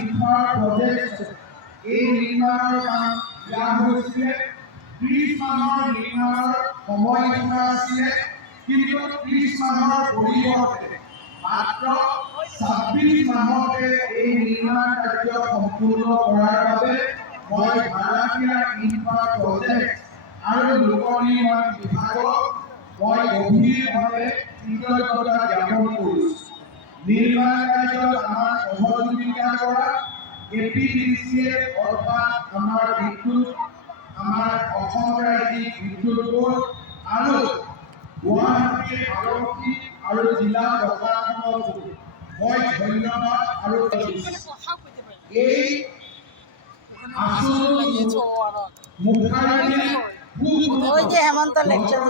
Infra project এই নিৰ্মাণৰ কাম দিয়া হৈছিলে। 30 মাহৰ নিৰ্মাণৰ সময়সীমা আছিলে, কিন্তু 30 মাহৰ পৰিৱৰ্তে মাত্ৰ 26 মাহতে এই নিৰ্মাণ কাৰ্য সম্পূৰ্ণ কৰাৰ বাবে মই ভাৰাতীয়া ইনফ্ৰা প্ৰজেক্ট আৰু লোক নিৰ্মাণ বিভাগক মই গভীৰভাৱে কৃতজ্ঞতা জ্ঞাপন কৰিছোঁ। নিৰ্মাণ কাৰ্যত আমাৰ সহযোগিতা কৰা APDCA অৰ্থাৎ আমাৰ অসম ৰাজ্যিক বিদ্যুৎ বোৰ্ড আৰু গুৱাহাটীৰ আৰক্ষী আৰু জিলা প্ৰশাসনক মই ধন্যবাদ আৰু এই হেমন্ত লেকচাৰ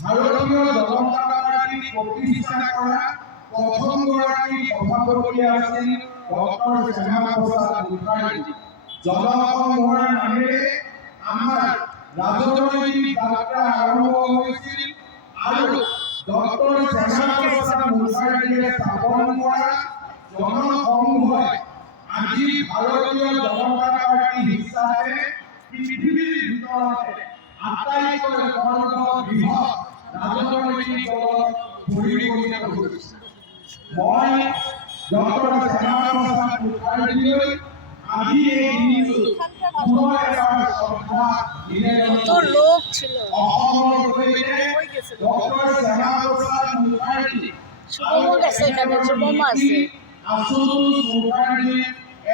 ভাৰতীয় জনতা পাৰ্টি প্ৰতিষ্ঠা কৰা প্ৰথমগৰাকী সভাপতি আছিল ডক্টৰ শ্যামা প্ৰসাদ মুখাৰ্জী। জনসংঘৰ নামেৰে আমাৰ ৰাজনৈতিক যাত্ৰা আৰম্ভ হৈছিল আৰু ডক্টৰ শ্যামা প্ৰসাদ মুখাৰ্জীয়ে স্থাপন কৰা জনসংঘই আজি ভাৰতীয় জনতা পাৰ্টি হিচাপে পৃথিৱীৰ ভিতৰতে আটাইতকৈ সৰ্ববৃহৎ ৰাজনৈতিক দলত পৰিগণিত হৈছে। মই ডক্টৰ শ্যামা প্ৰসাদ মুখাৰ্জীলৈ আজি এই দিনটো পুনৰ এবাৰ শ্ৰদ্ধা তোৰ লোক ছিল অসমৰ সৈতে ডক্টৰ শ্যামা প্ৰসাদ মুখাৰ্জী শুভমও গেছে এখানে, শুভমও আছে। আশুতোষ মুখাৰ্জীৰ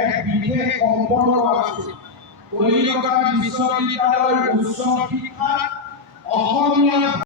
এক বিশেষ সম্পৰ্ক আছিল। কলিকতা বিশ্ববিদ্যালয়ৰ উচ্চ শিক্ষাত অসমীয়া